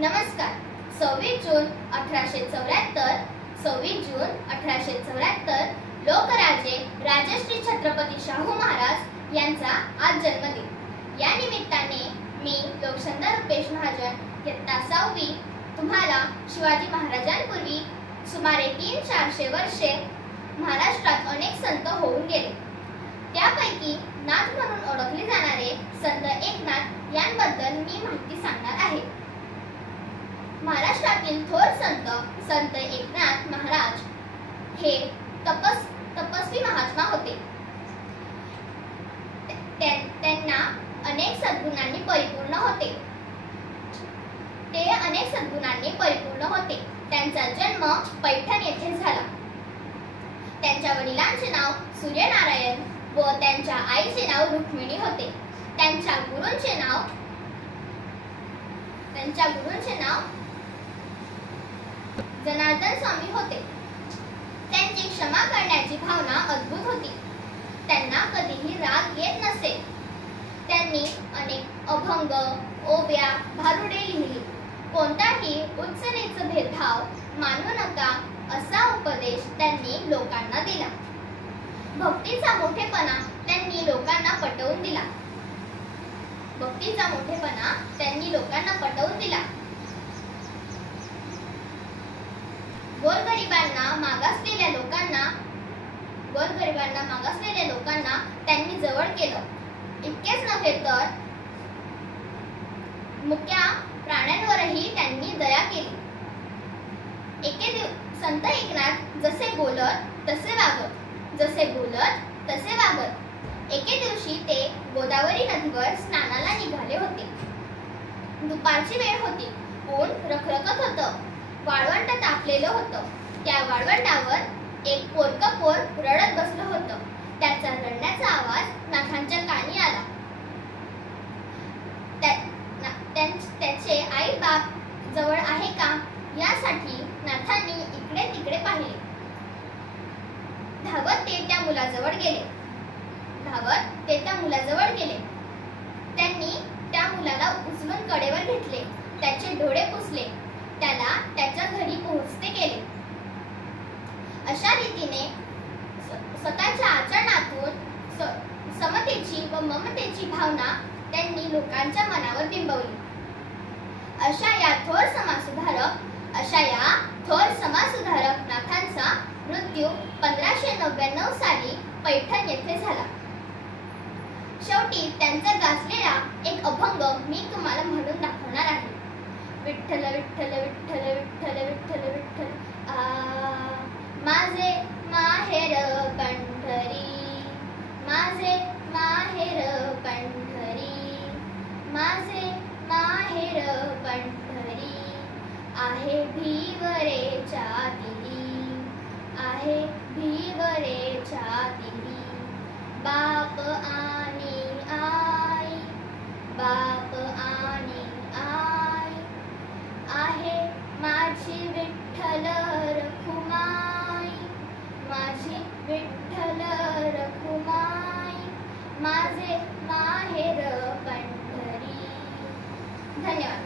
नमस्कार. 26 जून 1874 लोकराजे राजश्री छत्रपती शाहू महाराज यांचा आज जन्मदिन. या निमित्ताने मी लोकसंदा रुपेश महाजन इयत्ता 6वी तुम्हाला शिवाजी महाराजांपूर्वी सुमारे 300-400 वर्षे महाराष्ट्रात अनेक संत होऊन गेले. त्यापैकी नाथ म्हणून ओळखले जाणारे संत एकनाथ यांबद्दल मी माहिती सांगणार आहे. महाराष्ट्रातील थोर संत एकनाथ महाराज हे तपस्वी महात्मा होते. त्यांना अनेक सद्गुणांनी परिपूर्ण होते. त्यांचा जन्म पैठण येथे झाला. त्यांच्या वडिलांचे नाव सूर्यनारायण व त्यांच्या आईचे नाव रुक्मिणी होते. त्यांच्या गुरूंचे नाव जनार्दन स्वामी होते. त्यांची क्षमा करण्याची भावना अद्भुत होती. त्यांना कधीही राग येत नसे. त्यांनी अनेक अभंग, ओव्या, भारुडे लिहिली. कोणताही उच्च नीच भेदभाव मानू नका असा उपदेश त्यांनी लोकांना दिला. भक्तीचा मोठेपणा त्यांनी लोकांना पटवून दिला. गोरगरिबांना मागासलेल्या लोकांना त्यांनी जवळ केलं. इतकेच नव्हे तर मुक्या प्राण्यांवरही त्यांनी दया केली. संत एकनाथ जसे बोलत तसे वागत. एके दिवशी ते गोदावरी नदीवर स्नानाला निघाले होते. दुपारची वेळ होती. ऊन रखरखत होतं. वाळवंट तापलेलं होतं. त्या वाळवंटावर एक पोरकं पोर रडत बसलं होतं. त्याचा रडण्याचा आवाज नाथांच्या कानी आला. त्याचे आई बाप जवळ आहे का यासाठी नाथांनी इकडे तिकडे पाहिले. धावत ते त्या मुलाजवळ गेले. त्यांनी त्या मुलाला उचलून कडेवर घेतले. त्याचे डोळे पुसले. त्याला त्याच्या घरी पोहोचते केले. अशा रीतीने स्वतःच्या आचरणातून समतेची व ममतेची भावना त्यांनी लोकांच्या मनावर बिंबवली. अशा या थोर समाजसुधारक नाथांचा मृत्यू 1599 साली पैठण येथे झाला. शेवटी त्यांचा गाजलेला एक अभंग मी तुम्हाला म्हणून दाखवणार आहे. विठ्ठल विठ्ठल विठ्ठल विठ्ठल विठ्ठल विठ्ठल माझे माहेर पंढरी, माझे माहेर पंढरी, माझे माहेर पंढरी. आहे भिवरेच्या तिरी, बाप आणि आई, आहे माझी विठ्ठल रखुमाई, माझे माहेर पंढरी. धन्यवाद.